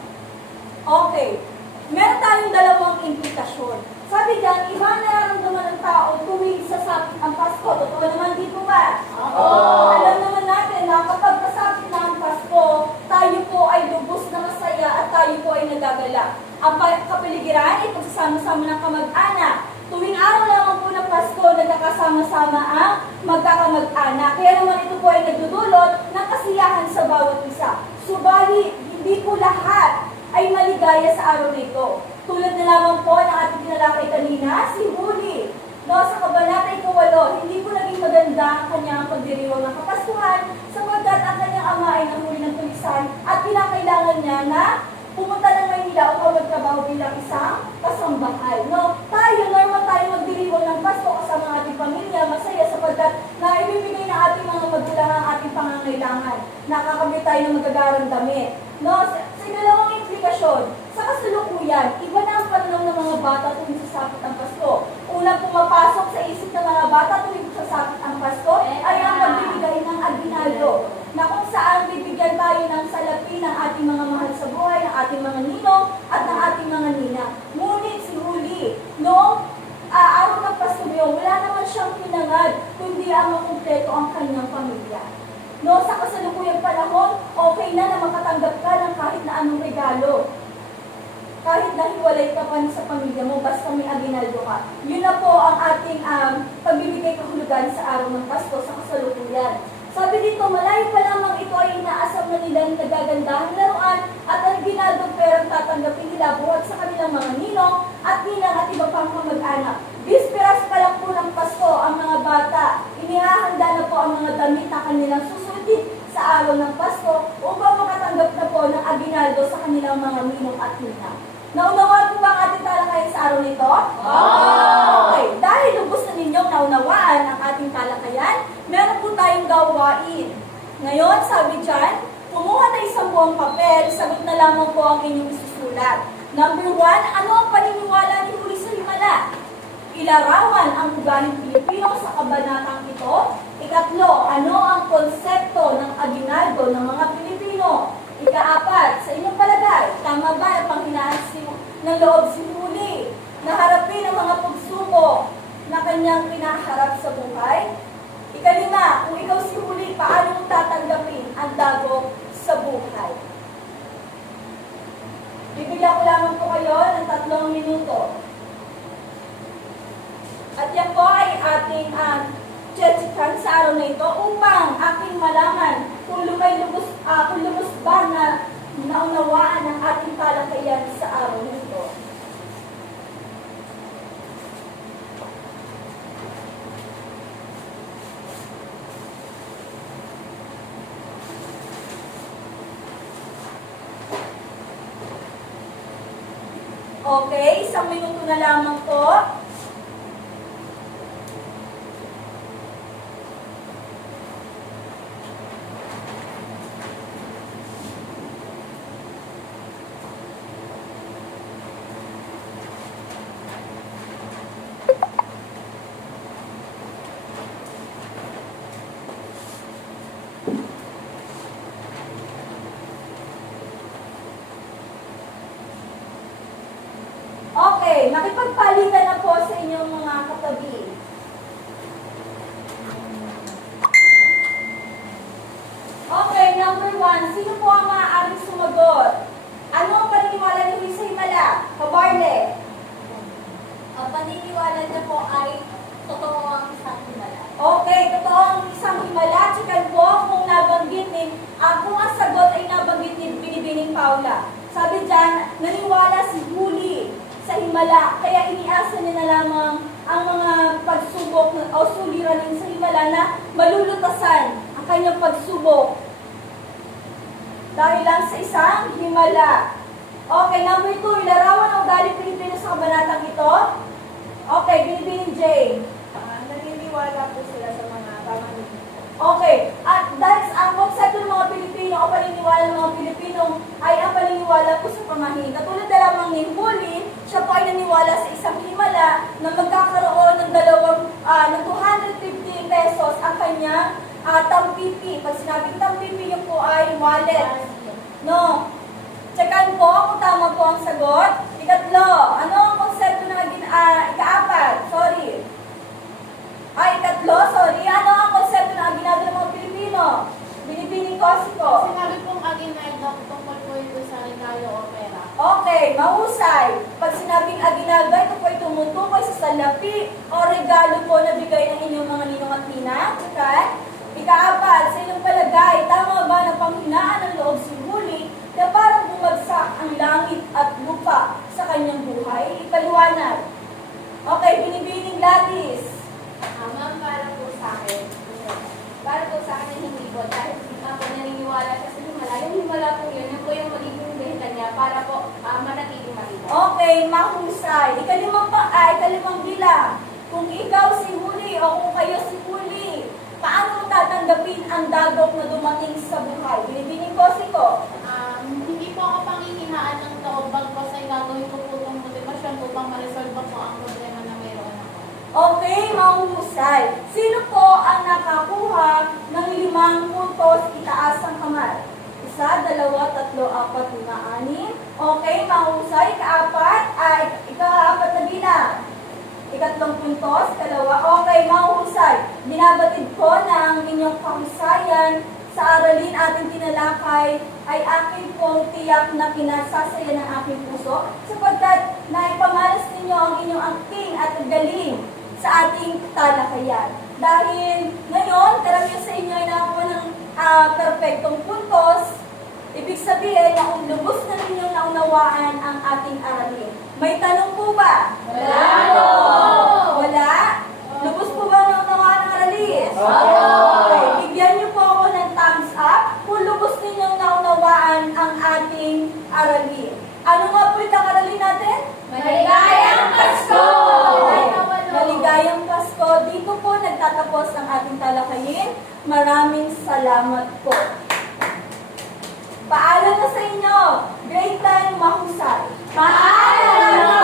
Okay, meron tayong dalawang implikasyon. Sabi dyan, iba ang nararamdaman ng tao tuwing sasapit ang Pasko. Totoo naman dito ba? Alam naman natin na kapag kasapit na ang Pasko, tayo po ay lubos na masaya at tayo po ay nagagala. Ang kapaligiran ay pagsasama-sama ng kamag-anak. Tuwing araw lamang po ng Pasko, nagkakasama-sama ang magkakamag-anak. Kaya naman ito po ay nagdudulot ng kasiyahan sa bawat isa. Subalit, hindi po lahat ay maligaya sa araw nito. Tulad na lamang po ng ating tinalakay kanina, si Huli. No, sa Kabanata 8, hindi po naging maganda ang kanyang pagdiriwang ng Kapaskuhan sapagkat ang kanyang ama ay nahuli ng pulisan at kinakailangan niya na pumunta ng Maynila upang magtrabaho bilang isang kasambahay. No, tayo, normal tayo magdiriwang ng Pasko kasama ang ating pamilya, masaya sapagkat na ibibigay ng ating mga magulang ang ating pangangailangan. Nakakabit tayo ng magagarang damit. No, sa dalawang implikasyon, sa kasalukuyan, iba na ang pananaw ng mga bata tuwing sasapit ang Pasko. Unang pumapasok sa isip ng mga bata tuwing sasapit ang Pasko ay ang pagbibigay ng aginaldo, na kung saan bibigyan tayo ng salapi ng ating mga mahal sa buhay, ng ating mga ninong at ng ating mga ninang. Ngunit si Huli, noong araw ng Pasko yun, wala naman siyang pinangad, kundi ang makumpleto ang kanyang pamilya. No, sa kasalukuyang panahon, okay na makatanggap ka ng kahit na anong regalo. Kahit na hiwalay ka pa sa pamilya mo, basta may aginaldo ka. Yun na po ang ating pagbibigay kahulugan sa araw ng Pasko sa kasalukuyan. Sabi dito, malayo pa lamang ito ay inaasam na nila ng nagagandahan laruan at ang ginaldong perang tatanggapin nila buhat sa kanilang mga ninong at ninang at iba pang kamag-anak. Bisperas pa lang po ng Pasko ang mga bata. Inihahanda na po ang mga damit na kanilang susutin sa araw ng Pasko upang makatanggap na po ng aginaldo sa kanilang mga ninong at ninang. Naunawaan po ba ang ating talakayan sa araw nito? Okay. Dahil lubos na ninyong naunawaan ang ating talakayan, meron po tayong gawain. Ngayon, sabi dyan, kumuha na isang buong papel, sagot na lamang po ang inyong isusulat. Number 1, ano ang paniniwala ni Huli sa Himala? Ilarawan ang ugaling Pilipino sa kabanatang ito. Ikatlo, ano ang konsepto ng aginaldo ng mga Pilipino? Ika-4, sa inyong palagay, tama ba ang panghinaan ng loob si Huli na harapin ang mga pagsubok na kanyang pinaharap sa buhay? Ika-5, kung ikaw si Huli, paano mo tatanggapin ang dagok sa buhay? Bibigyan ko lamang po kayo ng 3 minuto. At yan po ay ating chechikan sa araw na ito upang aking malaman kung lubos ba na naunawaan ang ating talakayan sa araw na ito. Okay, 1 minuto na lamang po. Okay, makipagpalitan na po sa inyong mga katabi. Okay, number 1. Sino po ang maaaring sumagot? Ano ang paniniwala ni Luis sa Himala? Kabarle. Ang paniniwala niya po ay totoo ang isang himala. Okay, totoo ang isang Himala. Chikan po kung nabanggit ni, kung ang sagot ay nabanggit ni Binibining Paula. Sabi dyan, naniwala si Huli sa Himala, kaya iniasa niya na lamang ang mga pagsubok o suliranin sa Himala na malulutasan ang kanyang pagsubok dahil lang sa isang Himala. Okay, number 2, ilarawan ang ugali Pilipino sa kabanatang ito. Okay, Binibining Jane. Naniniwala po sila sa mga pamahiin. Okay, at dahil ang konsepto ng mga Pilipino o paniniwala ng mga Pilipino ay ang paniniwala po sa pamahiin. Katulad na lamang ni Huli, siya po ay naniwala sa isang Himala na magkakaroon ng ng 250 pesos ang kanyang tampipi. Pag sinabing tampipi, yun po ay wallet. No? Tsakan po kung tama po ang sagot. Ikatlo, ano ang konsepto ng ikaapat? Ikatlo, ano ang konsepto ng aginaldo ng mga Pilipino? Binibining Cosico. Sinabi pong aginaldo, tungkol po ito sa regalo o pera. Okay, mahusay. Pag sinabing aginaldo, ito po ay tumutukoy sa salapi o regalo po na bigay ng inyong mga ninong at ninang. Okay? Ikaapat, sa inyong palagay, tama ba na panghinaan ng loob si Huli na parang bumagsak ang langit at lupa sa kanyang buhay? Ipaliwanag. Okay, Binibining Gladys. Ma'am, para po sa akin ay hindi po. Dahil ako naniniwala siya sa Himala. Yung Himala po yun po yung magiging dahilan niya para po manatiling matibay. Okay, mahusay. Ikalimang bilang. Kung ikaw si Huli o kung kayo si Huli, paano mo tatanggapin ang dagok na dumating sa buhay? Binibining Cosico. Hindi po ako panghihinaan ng loob, bagpas ay gagawin ko po itong motivasyon upang ma-resolve po ang problema na mayroon ako. Okay, mahusay. Sino po ang nakakuha ng 5 puntos itaas ang kamay? 1, 2, 3, 4, 5, 6. Okay, mahusay. Ikaapat na bilang. Ikatlong puntos, 2. Okay, mahusay. Binabatid ko na ang inyong kahusayan sa aralin ating tinalakay ay aking pong tiyak na kinasasaya ng aking puso sapagkat naipamalas ninyo ang inyong acting at galing sa ating talakayan. Dahil ngayon, karamihan sa inyo ay nakakuha ng perfectong puntos, ibig sabihin na lubos na ninyong naunawaan ang ating aralin. May tanong po ba? Wala po! Wala? Lubos po ba naunawaan ang aralin? Okay, bigyan niyo po ako ng thumbs up kung lubos ninyong naunawaan ang ating aralin. Ano nga po itong aralin natin? Maligayang Pasko! Maligayang Pasko. Dito po nagtatapos ang ating talakayin. Maraming salamat po. Paalam na sa inyo. Grade 10 mahusay. Paalam!